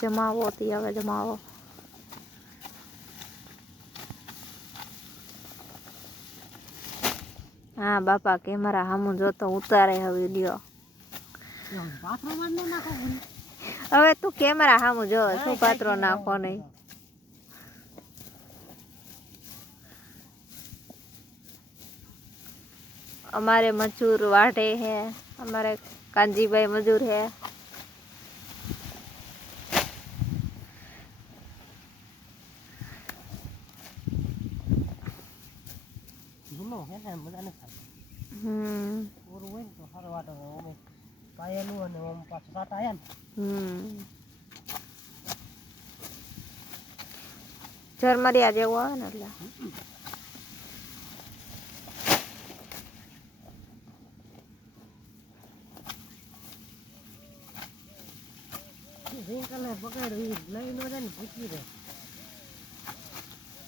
જમાવો તી હવે જમાવો. હા બાપા કેમેરા સામું જોતો ઉતારે હવે વિડિયો. હવે તું કેમેરા સામું જો શું પાત્રો નાખો નહીં. हमारे मजूर वाटे हैं, हमारे कांजी भाई मजूर है. झरमरिया जेवुं आवे ने એટલે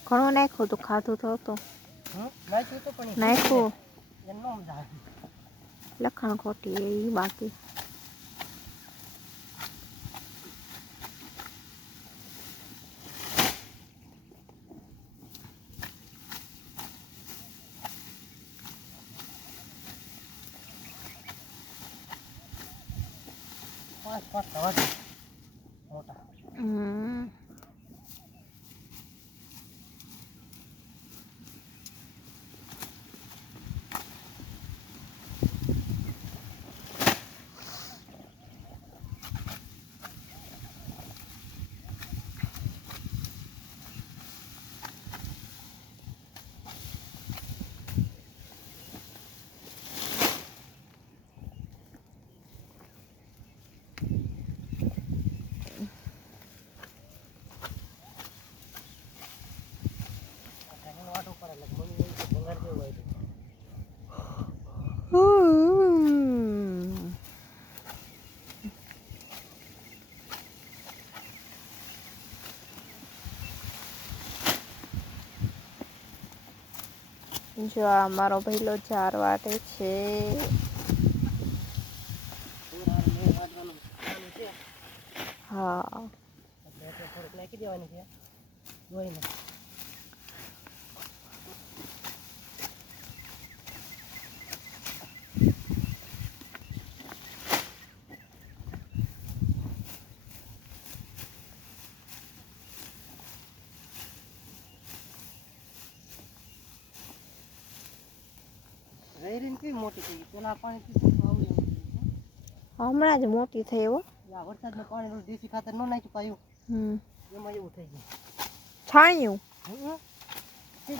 ઘણું નાખ્યું તું ખાધું તો હતું નાખ્યું લખણ ખોટી એ બાકી જો આ મારો ભઈલો ચાર વાટે છે. હા નાખી દેવાની છે જોઈને હમણાં જ મોટી થઈ હો વરસાદનું પાણી દેશી ખાતર ન નાખ્યું પાયું એમાં એવું થઈ ગયું છાણ્યું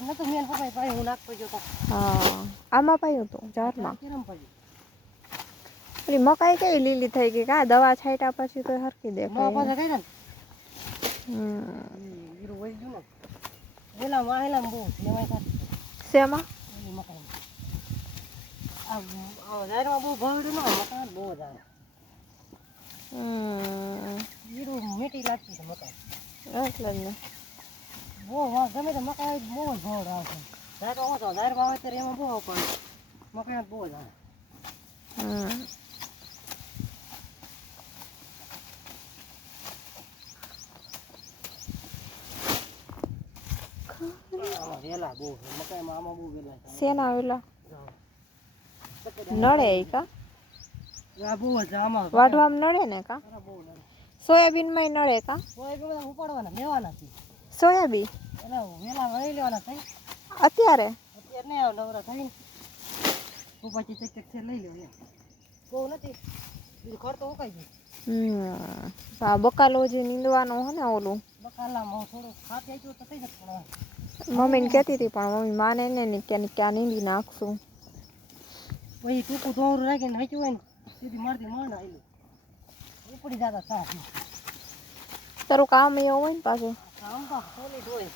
નતું મેલ પકાય પાયું હું નાખતો ગયો તો હા આમાં પાયું તો ઝાડમાં કેમ પાયું પેલી મકાઈ કઈ લીલી થઈ ગઈ કા દવા છાંટ્યા પછી તો હરકી દેખાય પાછા કઈ ને હીરો વઈ ગયું ને વેલા વાહેલા બહુ લેવાય કા શેમાં મકાઈ આ ઝાડમાં બહુ ભાવડું ન મકાન બહુ ઝાડ હીરો મીઠી લાગતી છે મકાઈ એટલે જ ને બહુ ગમે તે મકાઈ બહુ ભાવડ આવશે ઝાડ ઓછો ઝાડમાં આવે ત્યારે એમાં બહુ પણ મકાઈ બહુ ઝાડ વેલા બહુ મકાઈમાં આમાં બહુ વેલા શેના વેલા નડે કા વાઢવામાં નડે ને કા સોયાબીન માં નડે કા સોયાબીન ઉપાડવાના લેવાના છે સોયાબીન એના વેલા વળી લેવાના થઈ અત્યારે અત્યારે ને નવરા થઈને પછી ચેક ચેક લઈ લેવો બહુ નથી બીજું ખર્ચો ઉકાઈ જાય આ બકાલો જે નીંદવાનો હે ને ઓલું બકાલામાં થોડું ખાતી આપ્યું તો થઈ જશે મમ્મીને કહેતી હતી પણ મમ્મી માને ને ક્યાં નીંદી નાખશું પછી ટૂંકું દોરું રાખીને હાચ્યું હોય ને સીધી મારથી માંડ આવેલું ઉપડી જતા સાફ તારું કામ એવું હોય ને પાછું કામ તો સોલિડ હોય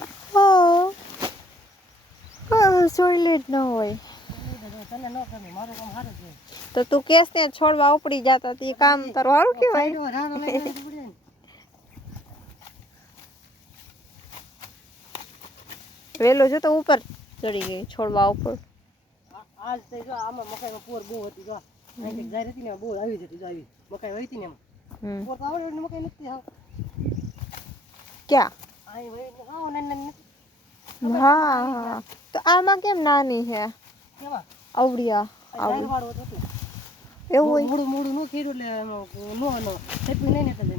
સોલિડ ન હોય તને ન કરે મારું કામ સારું છે તો તું કેસ ને છોડવા ઉપડી જતા તે કામ તારું સારું કહેવાય વેલો જો તો ઉપર ચડી ગઈ છોડવા ઉપર આજ તો જો આમાં મકાઈમાં પોર બહુ હતી જો અહીં જારી હતી ને બહુ આવી જતી આવી મકાઈ વહીતી ને એમાં પોર તો આવડે મકાઈ નથી આવ ક્યાં? હા તો આમાં કેમ નાની છે? આવડિયા એવું હોય? મોડું મોડું નો કર્યું એટલે નો થતું નહીં ને એટલે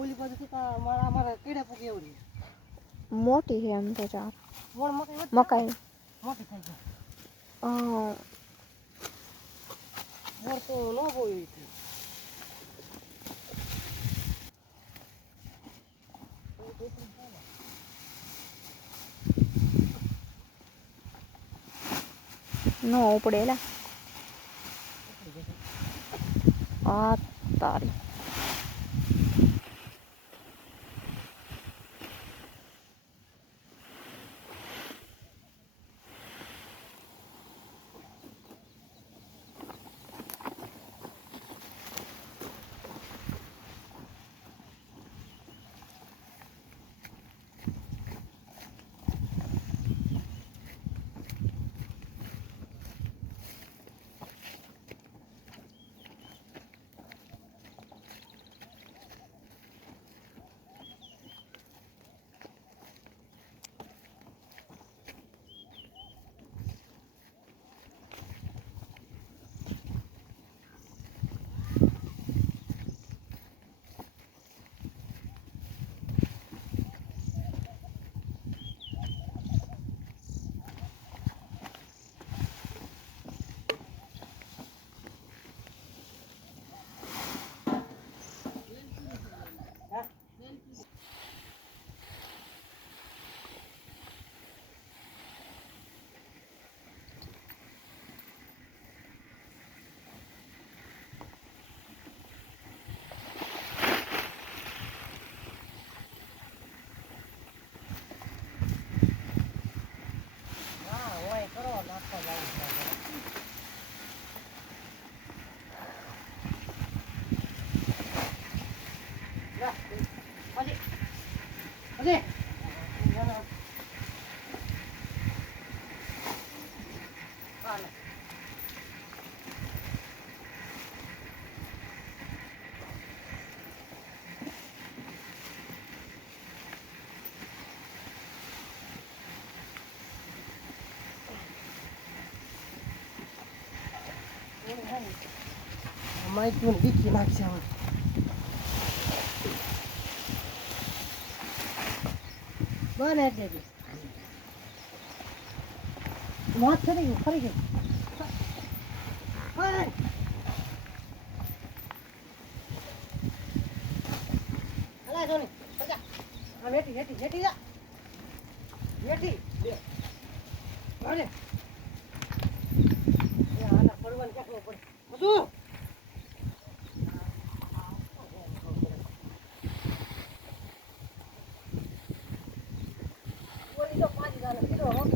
ઓલી બાજુ મારા કીડા પૂગે એવું મોટી છે એમ તો ચાર મકાઈ મોટી થાય છે મોર તો ન હોય નો ઉપડેલા આ તારી માઇક્રોન વીખી નાખશે હવે બને એટલે વાત થઈ ગઈ ફરી ગઈ અલા જોની પજા આ હેઠી હેઠી હેઠી જા હેઠી બે અરે આના પડવાનું ક્યાં પડે બધું ઓલી તો 5 ગાને કીધો